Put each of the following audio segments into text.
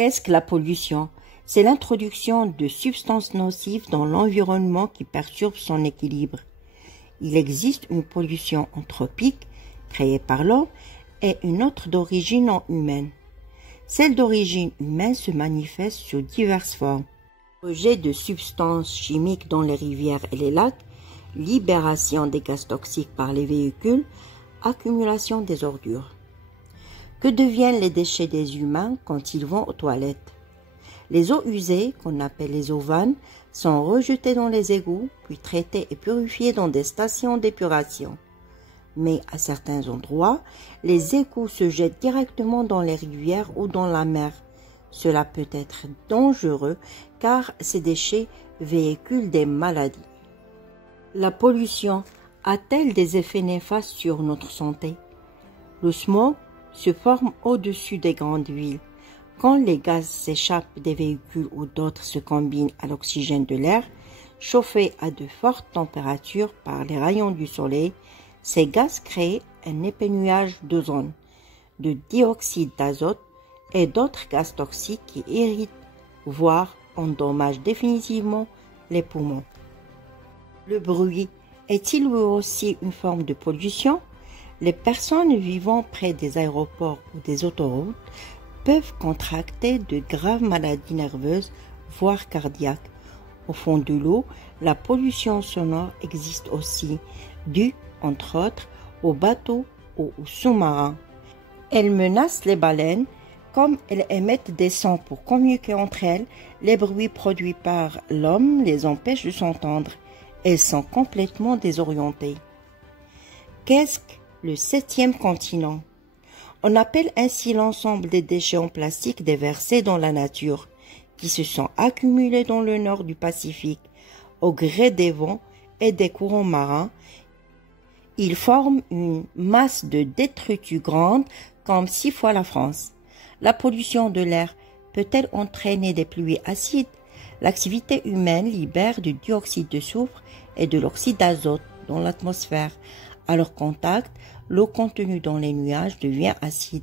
Qu'est-ce que la pollution? C'est l'introduction de substances nocives dans l'environnement qui perturbe son équilibre. Il existe une pollution anthropique, créée par l'homme, et une autre d'origine non humaine. Celle d'origine humaine se manifeste sous diverses formes. Rejet de substances chimiques dans les rivières et les lacs, libération des gaz toxiques par les véhicules, accumulation des ordures. Que deviennent les déchets des humains quand ils vont aux toilettes? Les eaux usées, qu'on appelle les eaux vannes, sont rejetées dans les égouts, puis traitées et purifiées dans des stations d'épuration. Mais à certains endroits, les égouts se jettent directement dans les rivières ou dans la mer. Cela peut être dangereux car ces déchets véhiculent des maladies. La pollution a-t-elle des effets néfastes sur notre santé? Le smog se forme au-dessus des grandes villes. Quand les gaz s'échappent des véhicules ou d'autres se combinent à l'oxygène de l'air, chauffé à de fortes températures par les rayons du soleil, ces gaz créent un épais nuage d'ozone, de dioxyde d'azote et d'autres gaz toxiques qui irritent, voire endommagent définitivement les poumons. Le bruit est-il lui aussi une forme de pollution? Les personnes vivant près des aéroports ou des autoroutes peuvent contracter de graves maladies nerveuses, voire cardiaques. Au fond de l'eau, la pollution sonore existe aussi, due, entre autres, aux bateaux ou aux sous-marins. Elle menace les baleines. Comme elles émettent des sons pour communiquer entre elles, les bruits produits par l'homme les empêchent de s'entendre. Elles sont complètement désorientées. Qu'est-ce que le 7e continent? On appelle ainsi l'ensemble des déchets en plastique déversés dans la nature, qui se sont accumulés dans le nord du Pacifique, au gré des vents et des courants marins. Ils forment une masse de détritus grande, comme 6 fois la France. La pollution de l'air peut-elle entraîner des pluies acides? L'activité humaine libère du dioxyde de soufre et de l'oxyde d'azote dans l'atmosphère. À leur contact, l'eau contenue dans les nuages devient acide.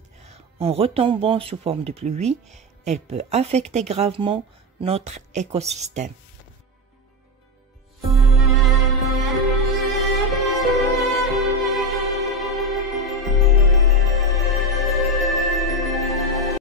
En retombant sous forme de pluie, elle peut affecter gravement notre écosystème.